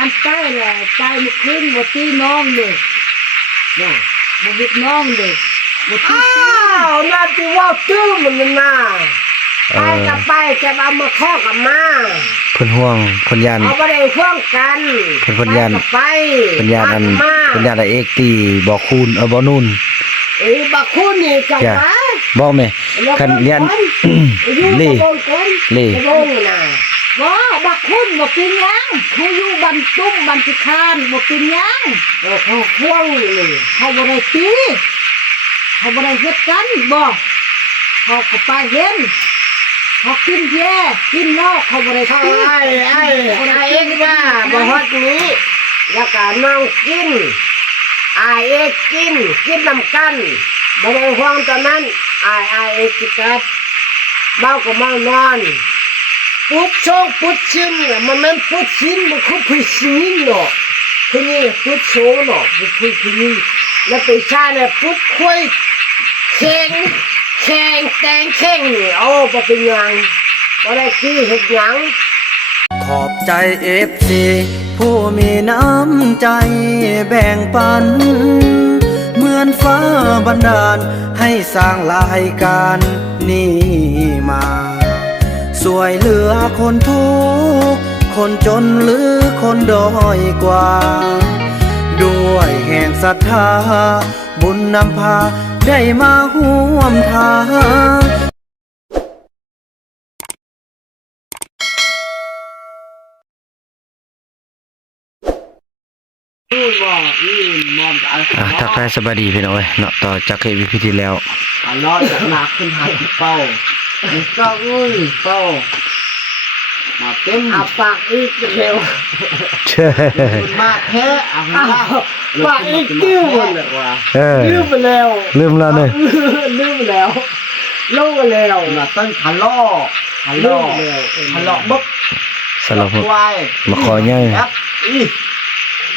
อันใต้แหละใต้มาขึ้นบ่ตีน้องเลยเนี่ยบ่วิดน้องเลยบ่ตีน่าจะว่าตื้อมันน่ะไปกับไปจะเอามาข้อกับมาเพิ่นห่วงเพิ่นยันเอาบ่ได้ห่วงกันเพิ่นยันไปเพิ่นยันอันเพิ่นยันเอกตีบ่คูณบ่นู่นบ่คูณนี่จังหวะบ่แม่คันเรียนเล่น่ะบ่บักคุณบ่กินหยังเขาอยู่บันตุ้มบันสิคานบ่กินหยังเขาห่วงนี่เขาบ่ได้ตีเขาบ่ได้เฮ็ดกันบ่เขาก็ไปเห็นเขากินแย่กินเหล้าเขาบ่ได้ตีไอ้เอ็กว่าบ่ฮอดนี้แล้วก็น้องกินเอ็กกินนำกันบ่ได้ห่วงตอนนั้นเอ็กสิกับเมาก็เมานอนปุ๊บช่องปุ๊บชิ้นมันไม่ปุ๊บชิ้นมันคือผู้ชิ้นเนาะคือนี่ปุ๊บโชว์เนาะคือนี่แล้วไปชาเนี่ยปุ๊บคุยแข่งแตงแข่งนี่โอ้บ่เป็นยังบ่ได้ที่เฮ็ดหยังขอบใจFCผู้มีน้ำใจแบ่งปันเหมือนฟ้าบันดาลให้สร้างรายการนี้มาสวยเหลือคนทุกข์คนจนหรือคนด้อยกว่าด้วยแห่งศรัทธาบุญนำพาได้มาร่วมทางทักทายสบายดีพี่น้อยเนาะต่อจากเคยวิพีที่แล้วรอดจากหนักขึ้นหาเป้าก็อุ้ยเป้ามาเต็มปากอีกเร็วมาแท้ปากอีกตื้อหมดเลยว่ะลืมไปแล้วลืมแล้วเนี่ยลืมแล้วลูกแล้วมาต้นทะเลาะบึกสลับมาคอใหญ่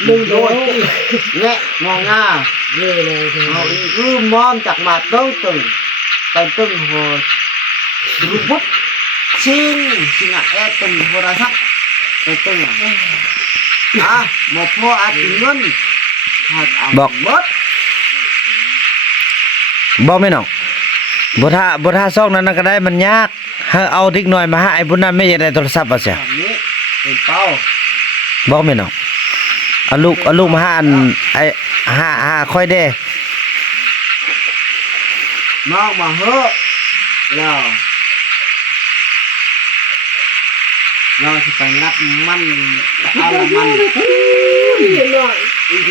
ลืมโดนแงะงอง่าลืมมองจากมาต้นตึงหัวรูปชิงแอดตึงโทรศัพท์ตึงหมดพ่ออาทิตย์นั้นบอกไม่น้องบ่ท่าซอกนั้นก็ได้มันยากเอาเด็กหน่อยมาหาไอ้บุญนั้นไม่ได้โทรศัพท์ป่ะเสียเป็นเป้าบอกไม่น้องเอาลูกมาหาอันไอ้หาค่อยเด้น้องมาเฮ้อเราจะไปงัดมันเอาละมัน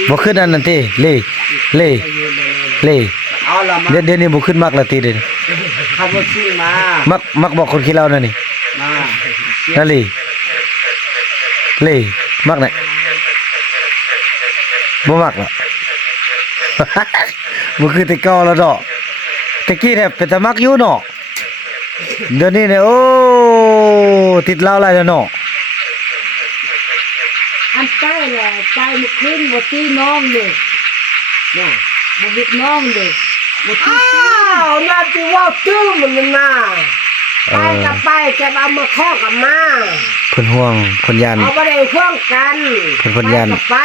บ่ขึ้นอันนั้นติเล่เอาละมันเดี๋ยวนี้บ่ขึ้นมักละติเด้ขับรถซิ่งมามักบอกคนขี้เหล้านั่นนี่นั่นเล่มักไหนบ่มักล่ะบ่คือแต่เก่าแล้วดอกตะกี้เนี่ยเป็นตะมักอยู่เนาะเดี๋ยวนี้เนี่ยโอ้ติดเหล้าหลายแล้วเนาะอันใต้แหละใต้มาขึ้นบ่ตีน้องเลยเนี่ยบ่วิดน้องเลยบ่ตีน่าจะว่าตื้อมันน่ะไปกับไปจะเอามาข้อกับมาเพิ่นห่วงเพิ่นยันเอาบ่ได้ห่วงกันเพิ่นยันไป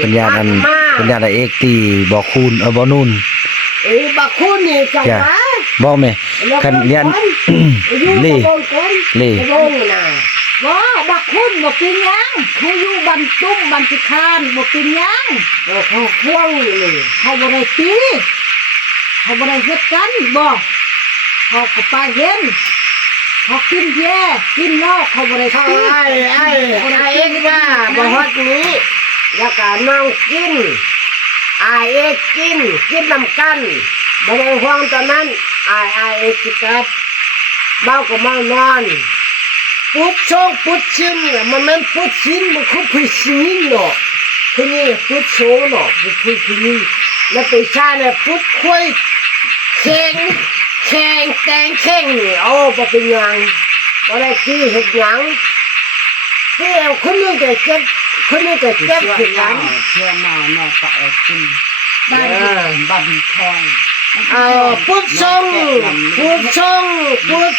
เพิ่นยันอันเพิ่นยันเอกตีบ่คูณบ่นู่นบ่คูณนี่จังหวะบ่แม่คันเรียนเล่น่ะบ่บักคุณบ่กินหยังเขาอยู่บันตุ้มบันสิคานบ่กินหยังเขาห่วงนี่เขาบ่ได้ตีเขาบ่ได้เฮ็ดกันบ่เขาก็ไปเห็นเขากินแย่กินเหล้าเขาบ่ได้ตีเอ็กว่าบ่ฮอดนี้แล้วก็น้องกินเอ็กกินนำกันบ่ได้ห่วงตอนนั้นเอ็กสิกับเมาก็เมานอนปุ๊บช่องปุ๊บชิ้นมันไม่ปุ๊บชิ้นมันคือผู้ชิ้นเนาะคือนี่ปุ๊บโชว์เนาะคือนี่แล้วไปชาเนี่ยปุ๊บคุยแข่งแตงแข่งนี่โอ้บ่เป็นยังบ่ได้ที่เฮ็ดหยังคนนึงก็เจ็บคือกันเชื่อมาเนาะก็เอาขึ้นบ้านทองปุ๊บช่อง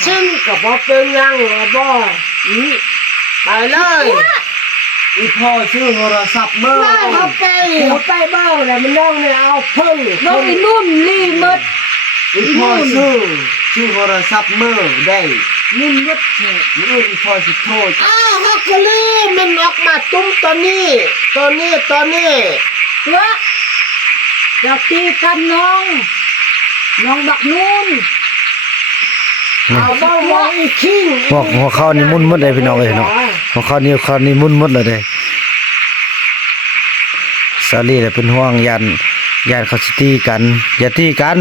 ชิ้นก็บ่เป็นยังบ่ไปเลย อีพ่อชื่อโทรศัพท์เมื่อ ว่าเขาไปเบ้าแล้วมันน้องเนี่ยเอาพึ่ง น้องอีนุ่นลีหมด อีพ่อชื่อโทรศัพท์เมื่อได้ นิ่มหมดเถอะ มื้ออีพ่อสิโทษ อ้าวฮักกะลีมันออกมาตุ้มตัวนี้ ตัวจะตีกันน้องบักนุ่น เอาเบ้าว่าอีคิง หัวเข้านี่มุ่นหมดเลยพี่น้องเอ้ยเนาะหัวเข้านี่มุ่นหมดเลยเด้สาลีเนี่ยเป็นห่วงยันเขาสิตีกันอย่าตีกัน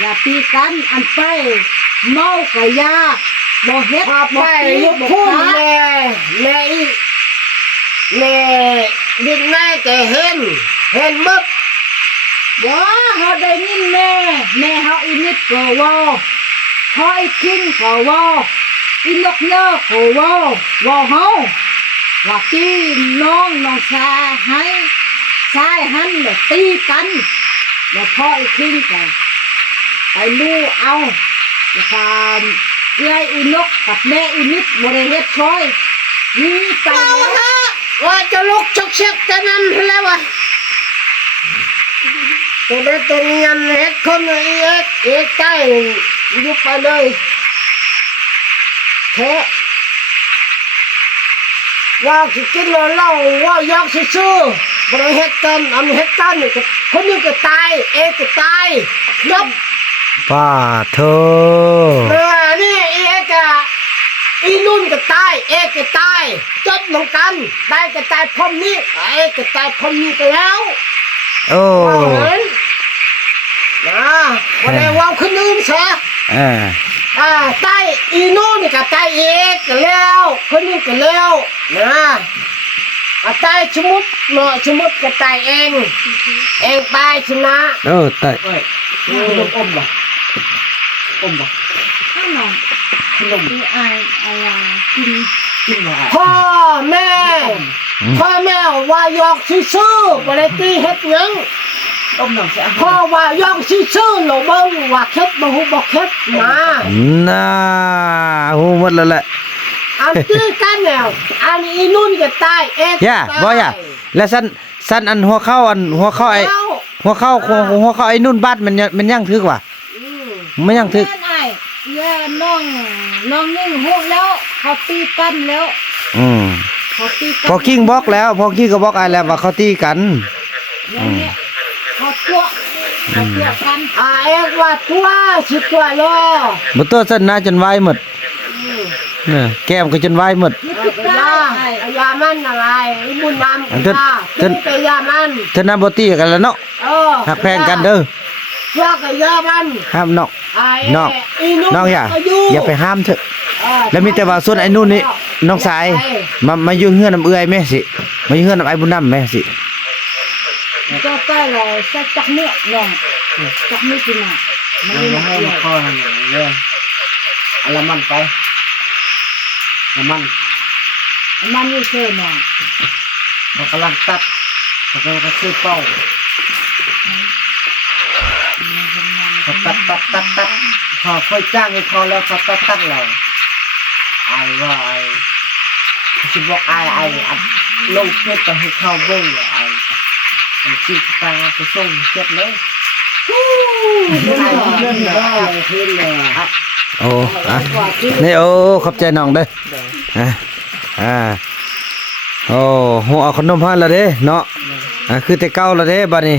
อย่าตีกันอันไปเมาก็ยาบ่เฮ็ด พาไป บ่ตี ยุบ บ่ พุ่น ขา แม่ดินแม่แต่เห็นมึด บ่เฮาได้ยินแม่เฮาอีนิดก็เว้าพออีคิงก็เว้าอีนกเนอก็เว้าเฮาว่าตีน้องชายหันน่ะตีกันแล้วพออีคิงก็ไปลู่เอาแล้วก็เอื้อยอีนกกับแม่อีนิดบ่ได้เฮ็ดช่วยนี่ไป เอา แล้ว ฮะว่าจะลุกชกเช็กแต่นั้นแล้ววะตัวเด็กตัวนี้ยันเฮ็ดคนเอกใต้ยุบไปเลยแท้ว่าสิกินเหล้าว่ายอกซื่อๆบ่ได้เฮ็ดกันอันเฮ็ดกันนี่ก็คนนี้ก็ตายเอกก็ตายยบ ป้าเธอ นี่เอกอะอีนุ่นก็ตายเอกก็ตายจบเหมือนกันได้ก็ตายพร้อมนี้เอกก็ตายพร้อมนี้ไปแล้ว โอ้ เห็นนะวันนี้ว่าคนอื่นซะ ตายอีนุ่นก็ตายเอกก็แล้วคนนี้ก็แล้วนะตายสมุดเนาะสมุดก็ตายเองตายชนะ ตาย อมบ่ ข้างนอกคืออายอะไรกิน พ่อแม่ว่ายอกซื่อๆบ่ได้ตีเฮ็ดหยังพ่อว่ายอกซื่อๆหลบเบิ่งว่าเฮ็ดบ่ฮู้บ่เฮ็ดนะ น่าหูหมดแล้วแหละ อันตีกันแล้วอันอีนุ่นก็ตายเอ็ด ย่าบ่ย่าแล้วสั้นอันหัวเข้าไอ้หัวเข้าไอ้นุ่นบ้านมันยังทึกว่ะมันยังทึก แม่นายแย่น้องยิ่งฮู้แล้วเขาตีกันแล้วเขาตีกัน พอกิ้งบอกแล้วพอกิ้งก็บอกไอ้แล้วว่าเขาตีกัน เนี่ยเขาตัวกัน เอ็ดว่าตัวสิตัวโล บ่ตัวสั้นหน้าจนวายหมดเนี่ยแก้มก็จนวายหมด นี่คือ ไป ตา ล่าย ยามันอะไรบุญนำกันไปยามัน เท่านั้นบ่ตีกันแล้วเนาะหักแพงกันเด้อ เชื่อกับยามัน ห้ามนอก น้องอย่าไปห้ามเถอะแล้วมีแต่ว่าส่วนไอ้นู่นนี่น้องสายมาอยู่เฮือนน้ำเอื้อยแม่สิมาอยู่เฮือนน้ำไอ้บุญนำแม่สิ ก็ไปเลยสักจักเนี่ยน้องจักนี่กินน่ะมันไม่ให้มาข้อนั่นเลยละมันไปละมันอยู่เชื่อน้องเขากำลังตัดเขากำลังซื้อเป้าเขาตัดพอค่อยจ้างให้เขาแล้วเขาตัดเราไอ้ว่าไอ้คิดว่าไอ้ลงเก็บไปให้เขาเบิ้งเลยไอ้คิดตาไปส่งเก็บเลยเรื่องได้ขึ้นเลย โอ้นี่โอ้ขอบใจน้องเด้อโอ้หัวเอาขนมให้แล้วเด้เนาะคือแต่เก่าแล้วเด้บัดนี้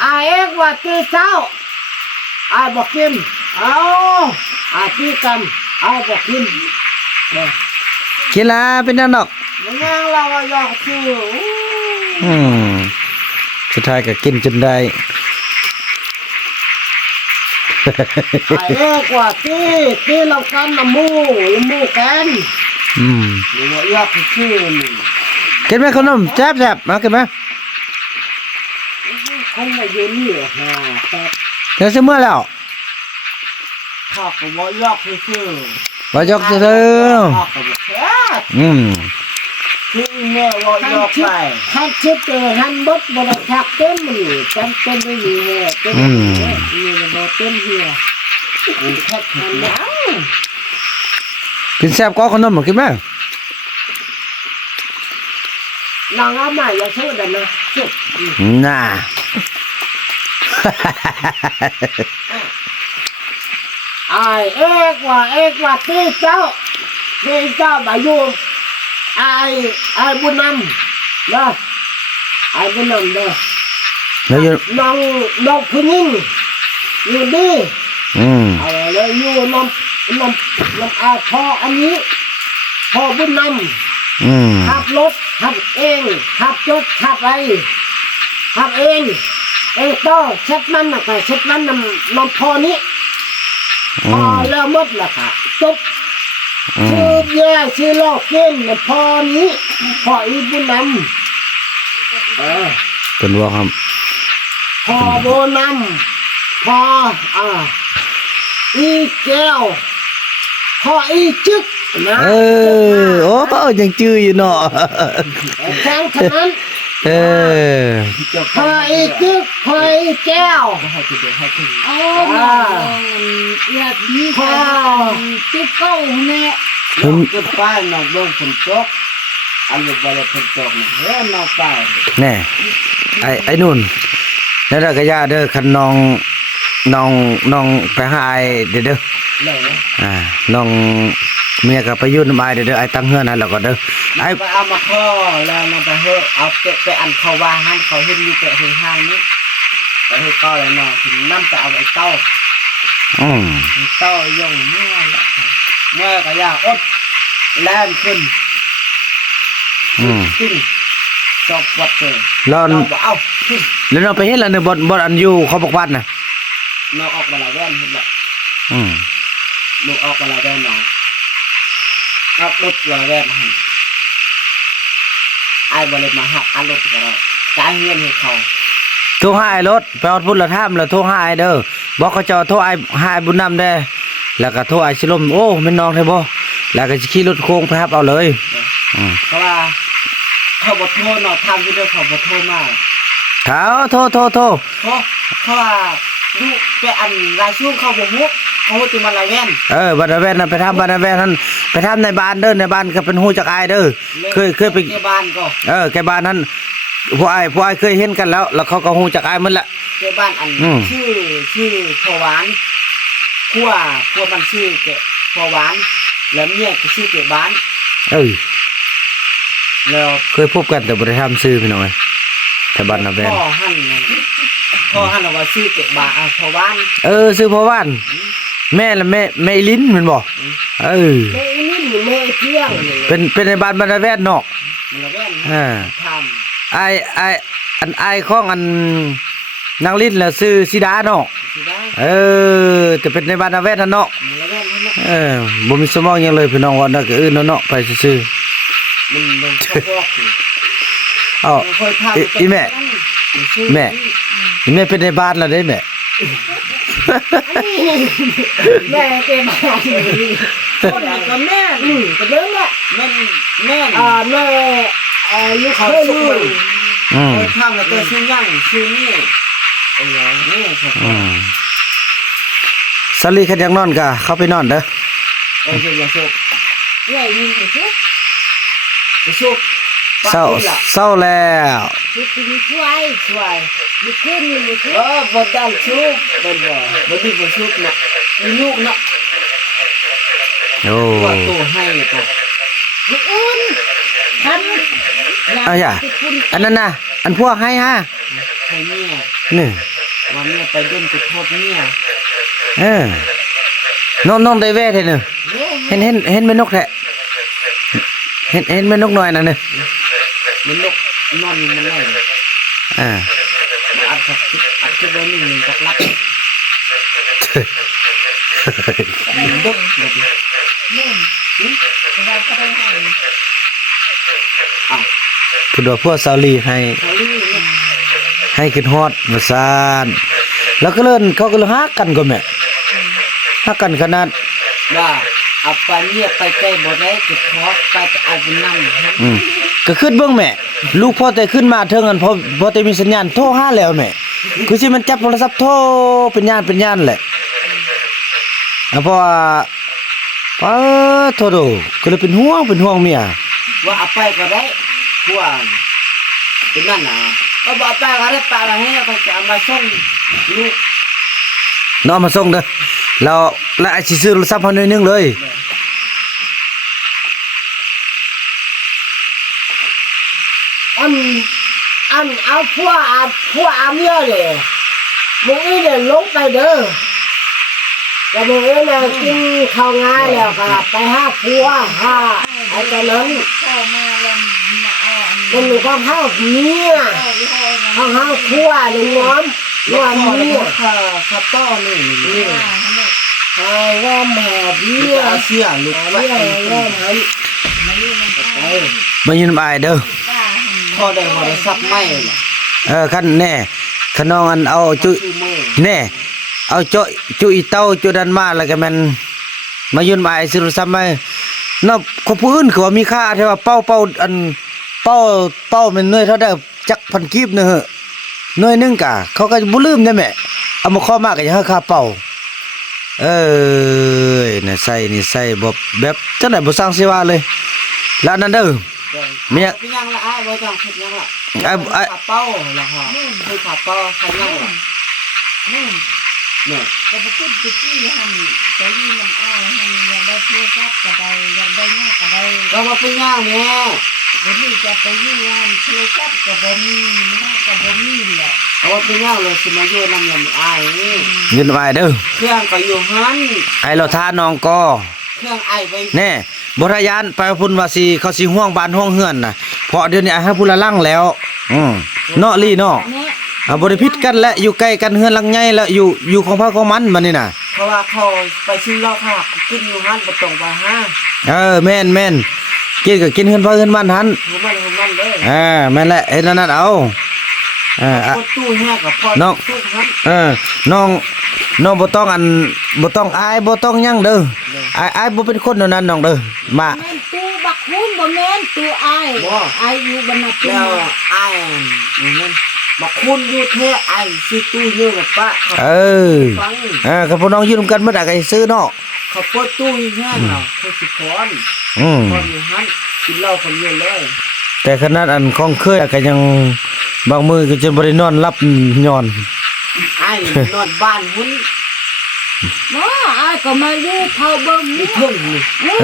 เอ็กว่าตีเจ้าบอกกินตีกันบอกกิน กินละเป็นนั่นดอก มันยังเราอยากซื้อ สุดท้ายก็กินจนได้ เอ็กว่าตีเรากันน้ำมูกันอยากซื้อ กินไหมขนมแซ่บมากินไหม คงไม่ยืนนี่แต่ เดี๋ยวซื้อเมื่อแล้ว ข้าก็บ่อยากซื้อ บ่ยกซื้อ ข้าก็บ่แค่ ที่แม่ว่าอยากไปฮันชิดฮันบดบดทักเต็มเลยจำเป็นไม่มีเต็มมีบดเต็มเหียแค่ขันแล้ว กินแซ่บก็ขนมมากินไหม ลองเอาใหม่อย่าสู้เดี๋ยวนะสู้ น่ะ ไอเอกว่าที่เจ้าบายุไอบุญนำเด้อไอบุญนำเด้อ แล้วอยู่ น้องผู้หญิงอยู่ดี เอาเลยอยู่น้ำอาพออันนี้พอบุญนำขับรถขับเองขับรถขับไปขับเองต่อเช็ดมันนะค่ะเช็ดมันน้ำพอนี้พอเริ่มหมดแล้วค่ะจบชื่อแย่ชื่อโลกเกมพอนี้พออีบุญนำเป็นว่าครับ พอโบนำพออีแก้วพออีจึกนะ โอ้ยังจื้ออยู่เนาะ แข่งฉะนั้น พออีจึกพออีแก้ว เอาแบบนี้พอติ๊กเก้าเนี่ย จุดป้ายน้องเบิ้งฝนตกอันนี้บริฝนตกเนี่ยน้องป้าย แน่ไอ้นุ่นนั่นแหละก็ย่าเด้อคันน้องไปหาไอ้เด้อ เลย น้องเมียก็ไปยุ่นน้ำไอ้เด้อไอ้ตั้งเฮือนนั่นแล้วก็เด้อไอ้ ไปเอามาพ่อแล้วนำไปเฮ้เอาไปอันเขาว่าหันเขาเห็นอยู่แต่ห้างนี้ไปให้เต้าแล้วน้องถึงน้ำจะเอาไอ้เต้าเต้าย่องเมื่อก็ยากอดแล่นขึ้นขึ้นจบวัดเลย แล้ว เอาขึ้น แล้วน้องไปเฮ็ดแล้วเนี่ยบ่อันอยู่เขาบอกวัดน่ะ น้องออกมาแล้วแว่นเห็นละลูกออกมาแล้วแว่นน้องขับรถแล้วแว่นหันไอ้บริมาหักอันรถก็ได้จ่ายเงินให้เขา โทรหาไอ้รถไปเอาพุ่นละท่ามแล้วโทรหาไอ้เด้อบอกเขาจะโทรไอ้หาไอ้บุญนำได้แล้วก็โทรไอ้สิลมโอ้แม่นน้องได้บ่แล้วก็สิขี่รถโค้งไปรับเอาเลยเพราะว่าเขาบอโทษเนาะทำที่เดียวเขาบอโทษมาก เขาโทร เพราะว่าดูไปอันรายชื่อเขาบอกฮุบเขาจะมาละแว่น บัดแว่นน่ะไปทำบัดแว่นนั้นไปทำในบ้านเด้อในบ้านก็เป็นฮู้จักอายเด้อเคยไป เกี่ยวบ้านก็ แกบ้านนั้นพวกอายเคยเห็นกันแล้วเขาก็ฮู้จักอายหมดละ เกี่ยวบ้านอันชื่อพอหวานขั้วมันชื่อแกพอหวานแล้วเมียก็ชื่อเกี่ยวบ้านแล้ว เคยพบกันแต่บ่ได้ทำซื้อพี่น้องเอ้ยแต่บ้านน่ะแว่น พ่อหั่นเอาว่าชื่อเกี่ยวบ้านพอหวาน ซื้อพ่อบ้านแม่ละแม่ลิ้นแม่นบ่แม่นี่หรือแม่เที่ยง เป็นในบ้านแว่นเนาะ มันละแว่นทำไอของอันนางลิ้นแล้วซื้อสีดาเนาะจะเป็นในบ้านแว่นนั่นเนาะบ่มีสมองหยังเลยพี่น้องว่านักอื่นเนาะไปซื้อมันชอบบอกอีแม่เป็นในบ้านแล้วได้แม่แม่เป็นคนกับแม่ก็เดิมแหละแม่แม่ลูกเขาชื่อทำแล้วก็ชื่อยังชื่อนี่นี่สลีคันยังนอนกะเข้าไปนอนเด้ออย่าสุกใหญ่ยิงไปสุกไปสุกเศร้าแล้วชุดนี้ช่วยมีขึ้นมีขึ้นบดดันชุกบดดีบดชุกนะมีลูกนะว่าตัวให้ตัวอื่นทำเอาอย่าอันนั้นนะอันพวกให้ฮะให้เนี่ยนี่วันนี้ไปเดินจุดโทษเนี่ยน้องได้แว่เด้อเห็นแม่นกแท้เห็นแม่นกน้อยนั่นน่ะมันนกนอนมันไหนอัดคิดว่านี่มันจะรับดกผู้ดอกพวกซาลีให้ขึ้นฮอดมาซานแล้วก็เล่นเขาก็เลยฮักกันก็แม่ฮักกันขนาดว่าเอาไปเนี่ยไปใกล้บ่ได้จุดพอไปเอาบุญนำก็ขึ้นเบิ่งแม่ลูกพ่อแต่ขึ้นมาเทิงกันพอแต่มีสัญญาณโทรหาแล้วแม่คือสิมันจับโทรศัพท์โทรเป็นญาณแหละเพราะว่าโทรก็เลยเป็นห่วงเมียว่าเอาไปก็ได้พวก เป็นนั่นน่ะก็บอกป้าก็ได้ป้าให้ก็จะมาส่งลูก น้องมาส่งเด้อแล้วไอ้สิซื้อโทรศัพท์เฮาหน่อยนึงเลย อันเอาพวกอาเมียเลยมึงนี่เดินลงไปเด้อแล้วมึงนี่น่ะกินข้าวงาแล้วก็ไปหาผัวหาไอ้เจ้านั้น เข้ามาแล้วมาเอาอันนี้ มันมีความห้าวเมียห้าวผัวหรือน้อมเมีย ข้าต้อนี่ ห้าวว่าแม่เมีย อาเซียลูก เมียว่ามัน มายืนบายเด้อ พ่อได้โทรศัพท์ใหม่ คันแน่คันน้องอันเอาจุแน่เอาจุอีเต้าจุดันมาแล้วก็แม่นมายืนบายซื้อโทรศัพท์มาเนาะเขาผู้อื่นเขาว่ามีค่าแต่ว่าเป้าอันเป้ามันหน่วยเท่าได้จักพันกีบนึงเหอะหน่วยนึงกะเขาก็บ่ลืมได้แม่เอามาข้อมากก็จะให้ค่าเป้าน่ะใส่บ่แบบจังได๋บ่สร้างเสียว่าเลยแล้วนั่นเด้อเมีย เป็นยังละอ้ายบ่จังเฮ็ดยังละ ไอ้ ขาเป้าละฮะคือขาเป้าใครยังละ นู่น เนี่ย ก็ไปขึ้นไปจี้หันไปยี่น้ำอ้อยหันยังได้โทรศัพท์ก็ได้ยังได้หน้าก็ได้ ก็บ่เป็นยังแม่ เดี๋ยวนี้จะไปยี่งานโทรศัพท์ก็บ่มีหน้าก็บ่มีแหละ เอาเป็นยังเลยสิมาอยู่นำยำอ้ายนี่ ยืนบายเด้อ เครื่องก็อยู่หัน ไอ้เราทาน้องก็ เครื่องอ้ายไป แน่บ่ทะยานไปพุ่นว่าสิเขาสิห่วงบ้านห่วงเฮือนน่ะเพราะเดี๋ยวนี้ไอ้ให้ผู้ละลังแล้วเนาะลี่เนาะ เนี่ย บ่ได้ผิดกันและอยู่ใกล้กันเฮือนหลังใหญ่แล้วอยู่ของพระของมันบัดนี้น่ะ เพราะว่าเขาไปซื้อเหล้าค่ะกินอยู่หันบ่ตรงไปหา แม่นกินก็กินเฮือนพระเฮือนมันหัน หูมันเด้อ แม่นแหละเฮ็ดนั่นเอาพอตู้แห้กับพอตู้หัน น้องบ่ต้องอายบ่ต้องหยังเด้ออายบ่เป็นคนเท่านั้นน้องเด้อมา แม่นตูบักคุณบ่แม่นตูอ้ายอ้ายอยู่บรรณาจุ แล้วอ้ายนั่นมาคุณอยู่แท้อ้ายซื้อตู้เยอะกับป้า ฟัง ก็พวกน้องอยู่นำกันเมื่อใดก็สิซื้อเนาะ เขาเปิดตู้แห้งเราเขาสิพรพรอยู่หันกินเหล้าคนเยอะเลย แต่ขนาดอันของเคยก็ยังบางมื้อก็จนบ่ได้นอนหลับย้อน ไอ้นอนบ้านหุ้น บ่อ้ายก็มาอยู่เผาเบิ่ง มี นี่ เพิ่งนี่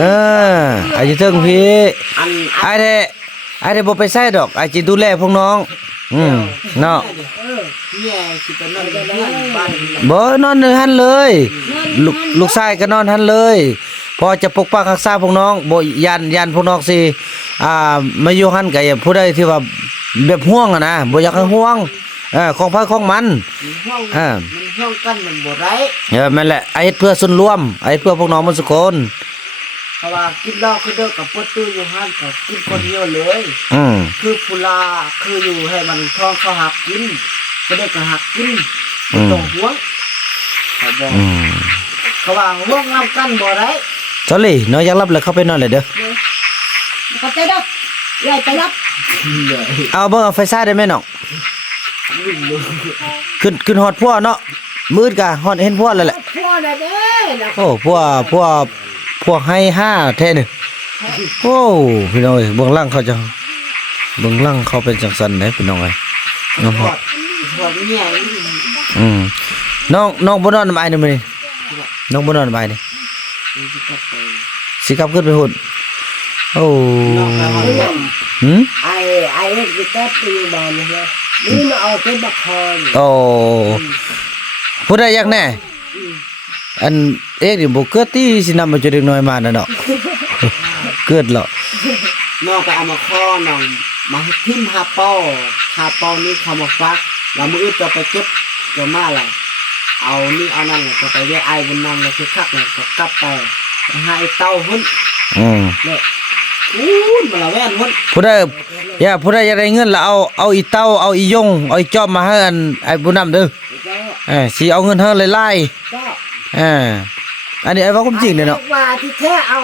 อาจจะถึงพี่ อัน ไอ้ได้บ่ไปใส่ดอกไอ้จิดูแลพวกน้องเนาะ แย่สิไปนอนกับเพื่อนบ้าน บ่นอนในหันเลย ลูกชายก็นอนหันเลย พอจะปกปักรักษาพวกน้องบ่ยันพวกน้องสิมาอยู่หันก็อย่าผู้ใดที่ว่าแบบห่วงนะบ่อยากให้ห่วงของพายของมัน มันห้องกันมันบ่ไร แม่นแหละไอ้เฮ็ดเพื่อส่วนรวมไอ้เพื่อพวกน้องมันทุกคน เพราะว่ากินเหล้าคือเด้อกับเปิดตู้อยู่หันก็กินคนเดียวเลย คือพุลาคืออยู่ให้มันท้องเขาหักกินก็ได้ก็หักกินบ่ต้องห่วงเขาบอกเขาว่าห่วงนำกันบ่ไร จอลี่น้อยอยากรับแล้วเข้าไปนอนเลยเด้อ ก็ไปเด้อไล่ไปรับ เอาเบิ่งเอาไฟซ่าได้ไหมน้องขึ้นฮอดพัวเนาะมืดกะฮอดเห็นพัวแล้วแหละ พ่อน่ะเด้แล้ว โอ้พวกให้5แท้นี่โอ้พี่น้องเอ้ยเบื้องหลังเขาจะเบื้องหลังเขาเป็นจังซั่นเด้พี่น้องเอ้ยน้อง ถอดเนี่ย น้องบ่นอนนำอ้ายนี่มื้อนี้น้องบ่นอนนำอ้ายนี่สิกลับขึ้นไปหุ่นโอ้หืม ไอ้ที่แกตีบ้านนี่นี่มาเอาเป็นบักคอน โอ้ผู้ใดอยากแน่อันเอ๊ะนี่บ่เกิดที่สินำมาจุเด็กน้อยมาน่ะเนาะ เกิดเหรอ น้องก็เอามาข้อน้องมาให้ทิ่มหาเป้านี่เขามาฟักแล้วมือจะไปเก็บจะมาล่ะเอานี่เอานั่นก็ไปเรียกไอ้บนนั่นแล้วคือคักเนี่ยก็กลับไปหาไอ้เต้าหุ้นเนี่ยมันละแว่นหุ้น ผู้ใดอยากได้เงินแล้วเอาอีเต้าเอาอียงเอาอีจอมมาให้อันไอ้ผู้นำเด้อสิเอาเงินเฮาไล่อันนี้ไอ้ว่าความจริงเนี่ยเนาะ ว่าที่แท้เอา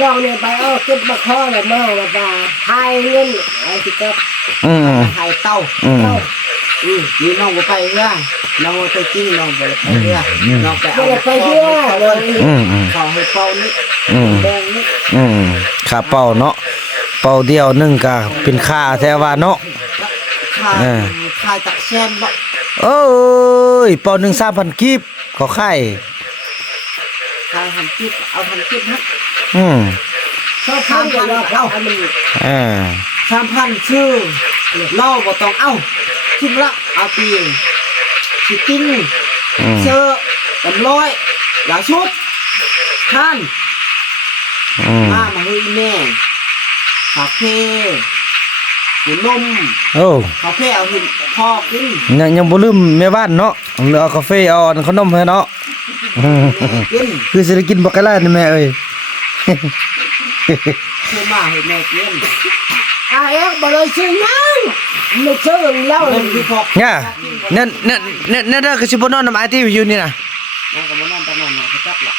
น้องเนี่ยไปเอาเก็บบักคอแล้วมาแล้วก็ทายเงินไอ้ที่แก ไอ้เต้านี่น้องก็ไปเรื่อยน้องไปกินน้องไปเรื่อยน้องไปเอา ไปเรื่อยเลย เขาให้เป้านี่แดงนี่ ขาเป้าเนาะ เป่าเดียวหนึงก็เป็นค่าแท้ว่าเนาะ ค่า เออ ค่าจักแซนบ่ โอ้ยเป่าหนึง3,000กีบก็ไข่ ค่าพันกิบเอาพันกิบฮะ อืม ชอบทำอย่างเราเอาอันนี้ อ่า 3,000ชื่อเหล้าบ่ต้องเอาคิดละเอาตีสิกิน อืม เสื้อ100หลายชุดท่าน อืม มาให้แม่คาเฟ่กูนม โอ้ คาเฟ่เอาให้พ่อกิน ยังบ่ลืมแม่บ้านเนาะเอากาแฟเอาอันขนมให้เนาะอืม แม่กิน คือสิได้กินบักกะลานี่แม่เอ้ย คือมาให้แม่กิน เอ็กบ่เลยซื้อยังไม่ซื้อเหล้า เงินคือพอ เนี่ยเนี่ยเด้อคือสิบ่นอนนำไอที่อยู่นี่น่ะ แม่ก็บ่นอนตะนอนนะจับละ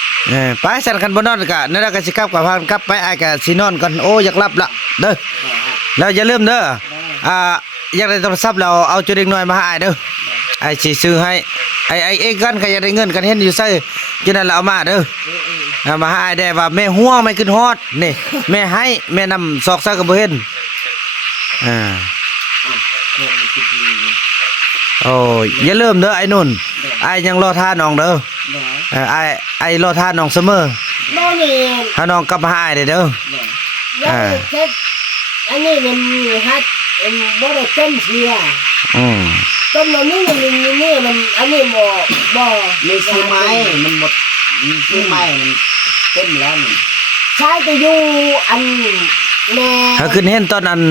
ไปสั่นกันบ่นอนก็นั่นก็สิกลับกับพานกลับไปอ้ายก็สินอนก่อนโอ้อยากหลับละเด้อแล้วอย่าลืมเด้ออยากได้โทรศัพท์เราเอาจุดเด็กน้อยมาให้อ้ายเด้ออ้ายสิซื้อให้ไอ้เองกันก็อยากได้เงินกันเห็นอยู่ไสจังนั้นเราเอามาเด้อเอามาให้อ้ายได้ว่าแม่ห่วงแม่ขึ้นฮอดนี่แม่ให้แม่นำซอกซะก็บ่เห็นอ่า เงินมันคือดีนะ โอ้ยอย่าลืมเด้อไอ้นุ่นอ้ายยังรอท่าน้องเด้อ เนาะ ไอ้รอท่าน้องเสมอ โน่นนี่ ถ้าน้องกลับมาหาอ้ายได้เด้อ เนาะ ยังเช็ดอันนี้มันฮัดบ่ได้เต็มเสีย อืม ต้นมันนี่มันอันนี้บ่ มีซื้อไม้มันหมดมีซื้อไม้มันเต็มแล้วนี่ ใช้ไปอยู่อันแม่ ถ้าขึ้นเห็นตอนนั้น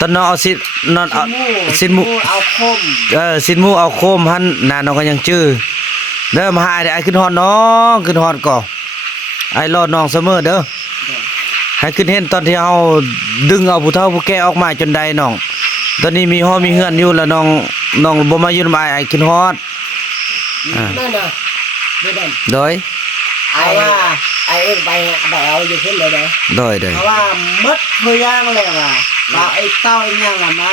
ตอนน้องเอาสินอนเอาสินหมู เอาคม สินหมูเอาโคมหันน่ะน้องก็ยังจื้อเด้อมาหาไอ้ขึ้นฮอดน้องขึ้นฮอดก่อไอ้รอน้องเสมอเด้อให้ขึ้นเห็นตอนที่เฮาดึงเอาผู้เฒ่าผู้แก่ออกมาจนได้น้องตอนนี้มีฮอมีเฮือนอยู่แล้วน้องบ่มาอยู่นำไอ้ขึ้นฮอด นั่นน่ะบ่ได้ โดย ไอ้ว่าไอ้เอ็กไปเอาอยู่ขึ้นเลยเด้อ โดย เพราะว่ามัดเพื่อย่างเลยว่ะว่าไอ้เต้าเนี่ยล่ะมา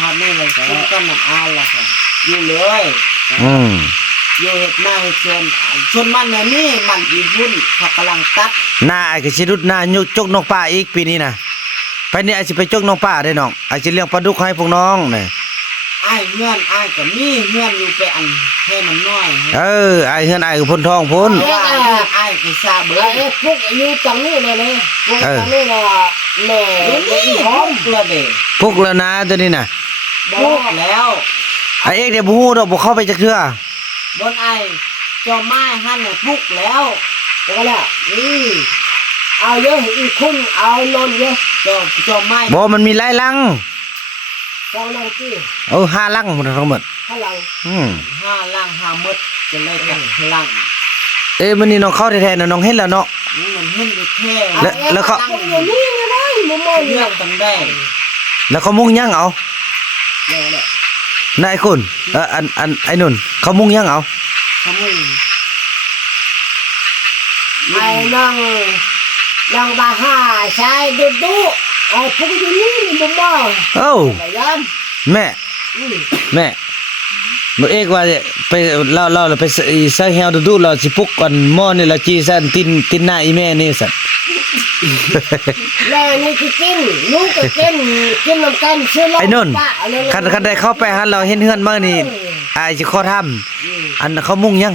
ฮอดนี่เลยกินกันน้ำอาล่ะค่ะอยู่เลย อืม อยู่เฮ็ดหน้าเฮ็ดส่วนมันเนี่ยนี่มันอีพุ่นเขากำลังตัด หน้าไอ้ก็สิรุดหน้ายุจกน้องป้าอีกปีนี้น่ะไปนี่ไอ้สิไปจกน้องป้าได้น้องไอ้สิเลี้ยงปลาดุกให้พวกน้องนี่ อ้ายเงื่อนอ้ายก็มีเงื่อนอยู่ไปอันให้มันน้อย ไอ้เฮือนไอ้ก็พ้นท้องพ้น เพราะว่าอ้ายก็ซาเบิ่ ไอ้ ง เอ็กพวกอยู่ตรงนี้เลยพวกตรงนี้น่ะแม่ เดี๋ยวนี้หอมกระเดะ พวกแล้วนะตัวนี้น่ะ บอกแล้ว ไอ้เอกเดี๋ยวบ่ฮู้ดอกบ่เข้าไปจักเทื่อบ นอ้ายเจ้าไม้หั่นน่ะปลุกแล้ว ก็แล้ว อือ เอาเยอะอีกคุณเอานอนเยอะ เจ้าไม้ บ่มันมีหลายลัง สองนางที่ 5ลังหมดทั้งหมด ข้างหลัง อืม ห้าล่างห้ามืดจะเลยกันล่าง มื้อนี้น้องเข้าแท้ๆน่ะน้องเห็นแล้วเนาะ นี่มันเห็นอยู่แค่ แล้วเขา พวกอยู่นี่ก็ได้มุมมอง เรื่ เนี่ อย งตังแดง แล้วเขามุ่งยังเอา เนี่ย นายคุณไอ้นุ่นเขามุ่งยังเอา ขมุย ไอ้น้องบาฮ่าใช้ดูไอ้พวกอยู่นี่มุมมอง เอ้า ไปยัน แม่มื้อเอกว่าไปเราไปใส่แฮวดูเราสิปลุกก่อนหม้อนี่เราจีซั่นตินหน้าอีแม่นี่สัตว์ แล้วนี่คือกินลูกก็กินน้ำกันซื้อล ไอ้นุ่นคันได้เข้าไปหาเราเห็นเฮือนมื้อนี่อ้ายสิขอถามอันเขามุ่งยัง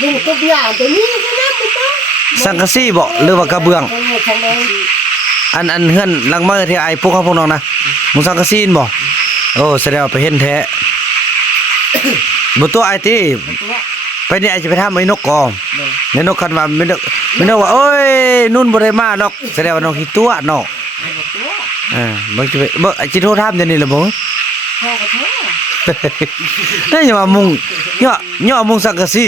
มึงทุกอย่างตัวนี้ก็นะมุมมอง สังกะสีบ่หรือว่ากระเบื้อง อันเฮือนหลังมื้อที่อ้ายปลุกเขาพวกน้องนะมึงสังกะสีนบ่โอ้แสดงว่าไปเห็นแท้ บ่ตัวอ้ายติไปนี่อ้ายจะไปถามไอ้นกกองในนกคันว่าไม่นกว่าโอ้ยนุ่นบ่ได้มาดอกแสดงว่าน้องขี้ตัวเนาะบ่จะไปบ่สิโทรถามเดี๋ยวนี้ล่ะบ่ พ่อก็เถอะ นั่นอย่าว่ามุงย่อมุงสังกะสี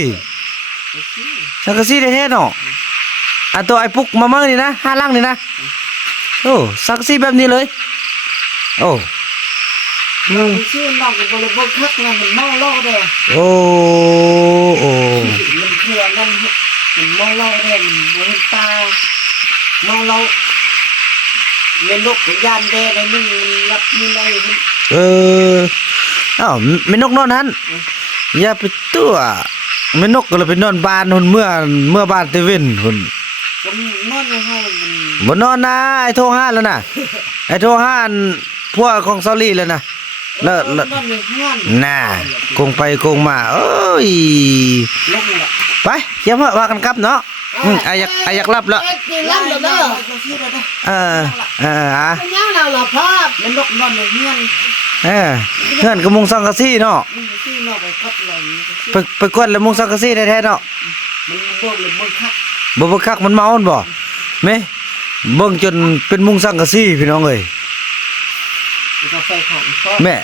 แท้ๆเนาะอันตัวไอ้ปุกมาเมื่อนี่นะ5ลังนี่นะโอ้สังกะสีแบบนี้เลยโอ้ ชื่อน้องก็บ่ได้บ่คักนะมันเมาเหล้าเด้อ โอ้โอ้ มันเถื่อนนั่นมันเมาเหล้าเด้อมันบ่เห็นตาเมาเหล้าเล่นนกกับยานแดได้นึงรับมีได้มัน เอออ้าวไม่นกนอนหันอย่าไปตัวไม่นกก็เลยไปนอนบ้านหุ่นเมื่อบ้านเตเว่นหุ่น ก็นอนอยู่ให้มัน บ่นอนนะไอ้โทรหาแล้วน่ะไอ้โทรหาอันพวกของเซาลี่แล้วน่ะเลิก นอนอยู่เฮือน น่ะคงไปคงมาเอ้ย ลงละ ไปเยี่ยมว่ากันครับเนาะไอ้อยากรับแล้ว เอ็ดกินแล้วเด้อ เอออ่ะ เป็นยังเราล่ะพ่อ มันนกนอนอยู่เฮือน เพื่อนก็มุงสังกะสีเนาะ มันที่นอกไปพัดเลย ไปกวดแล้วมุงสังกะสีแท้ๆเนาะ มันบ่เลยบ่คัก บ่คักมันเมามันบ่แม่เบิ่งจนเป็นมุงสังกะสีพี่น้องเอ้ย กาแฟของพ่อ แม่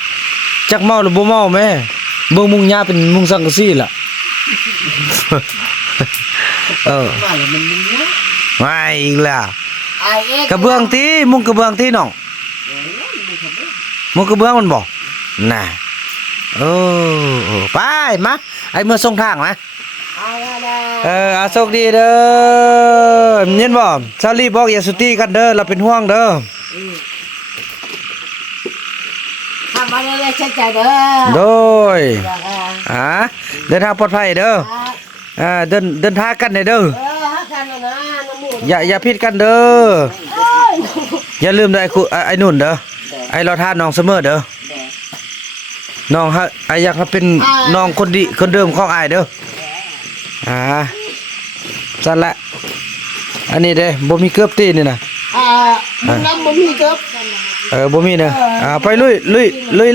จักเมาหรือบ่เมาแม่เบิ่งมุงหญ้าเป็นมุงสังกะสีล่ะ เออ ว่าแล้วมันเนี้ย มาอีกแล้ว ไอ้เอ็ด กระเบื้องตีมุงกระเบื้องตีน้องมุงกระเบื้องมันบ่น่ะโอ้ไปมาไอ้เมื่อส่งทางมา เอาละ เอาโชคดีเด้อเห็นบ่ซาลีบอกอย่าสุตีกันเด้อเราเป็นห่วงเด้อ ทำมาเลยใช้ใจเด้อ โดยเดินทางปลอดภัยเด้อเดินทางกันเด้อ ฮักกันนะน้ำมูก อย่าผิดกันเด้ออย่าลืมเด้อไอ้นุ่นเด้อไอ้เราทานน้องเสมอเด้อน้องฮะไอ้อยากให้เป็นน้องคนดีคนเดิมของอ้ายเด้อสั่นละอันนี้เด้บ่มีเกือบตีนี่นะ มึงน้ำบ่มีเกือบ บ่มีเด้อไปลุยเลยลุย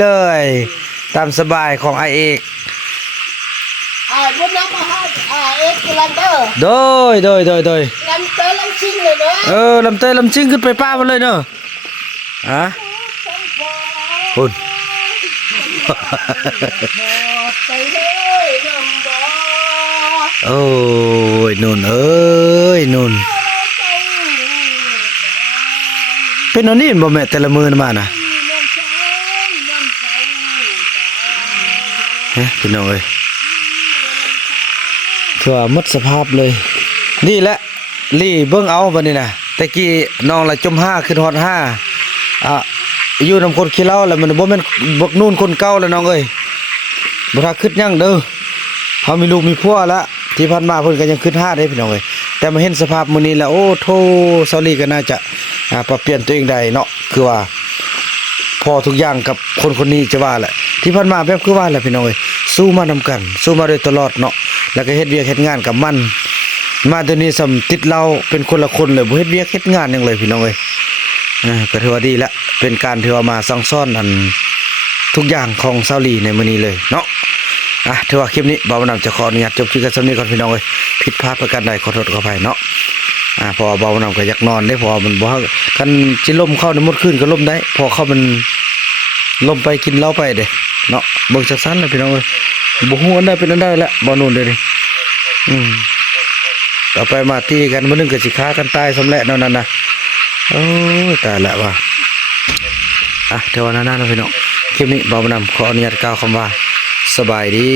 เลยตามสบายของไอเอก มึงน้ำมาให้เอ็ดกินแล้วเด้อ โดย ลำเตยลำชิงเลยเด้อ ลำเตยลำชิงขึ้นไปป้ามันเลยเนอะคุณ ไปเลยน้ำบ่ โอ้ยนุ่นเอ้ยนุ่นเป็นอันนี้บ่แม่แต่ละมือมานะพี่น้องเอ้ยถือว่าหมดสภาพเลยนี่แหละลี่เบิ่งเอาบัดนี้นะตะกี้น้องละจม5ขึ้นฮอด5อยู่นำคนขี้เหล้าแล้วมันบ่แม่นบักนู่นคนเก่าแล้วน้องเอ้ยบ่ทักคิดหยังเด้อเฮามีลูกมีผัวแล้วที่ผ่านมาเพิ่นก็ยังคิด5ได้พี่น้องเอ้ยแต่มาเห็นสภาพมื้อนี้แล้วโอ้โธ่ซาลีก็น่าจะปรับเปลี่ยนตัวเองได้เนาะคือว่าพอทุกอย่างกับคนคนนี้จะว่าแหละที่ผ่านมาแบบคือว่าแหละพี่น้องเอ้ยสู้มานำกันสู้มาโดยตลอดเนาะแล้วก็เฮ็ดเวียกเฮ็ดงานกับมันมาเดี๋ยวนี้สำติดเราเป็นคนละคนเลยบ่เฮ็ดเวียกเฮ็ดงานหยังเลยพี่น้องเอ้ยก็ถือว่าดีละเป็นการที่ว่ามาสั่งสอนอันทุกอย่างของซาลีในมื้อนี้เลยเนาะถือว่าคลิปนี้บ่าวนำจะขออนุญาตจบคลิปกันสำนี้ก่อนพี่น้องเอ้ยผิดพลาดประการใดขอโทษขออภัยเนาะเพอบ่าวนำก็อยากนอนได้พอมันบ่คันสิลมเข้าในหมดคืนก็ลมได้พอเข้ามันลมไปกินเหล้าไปเด้เนาะเบิ่งจักซั่นน่ะพี่น้องเอ้ยบ่ฮู้อันใดเป็นอันใดแล้วบ่นู่นเด้นี่ต่อไปมาตีกันมื้อนึงก็สิฆ่ากันตายสำแหละเนาะนั่นน่ะโอ้ยตายละว่ะเดี๋ยววันนั้นนะพี่น้องคลิปนี้บ่าวนำขออนุญาตกล่าวคำว่าสบายดี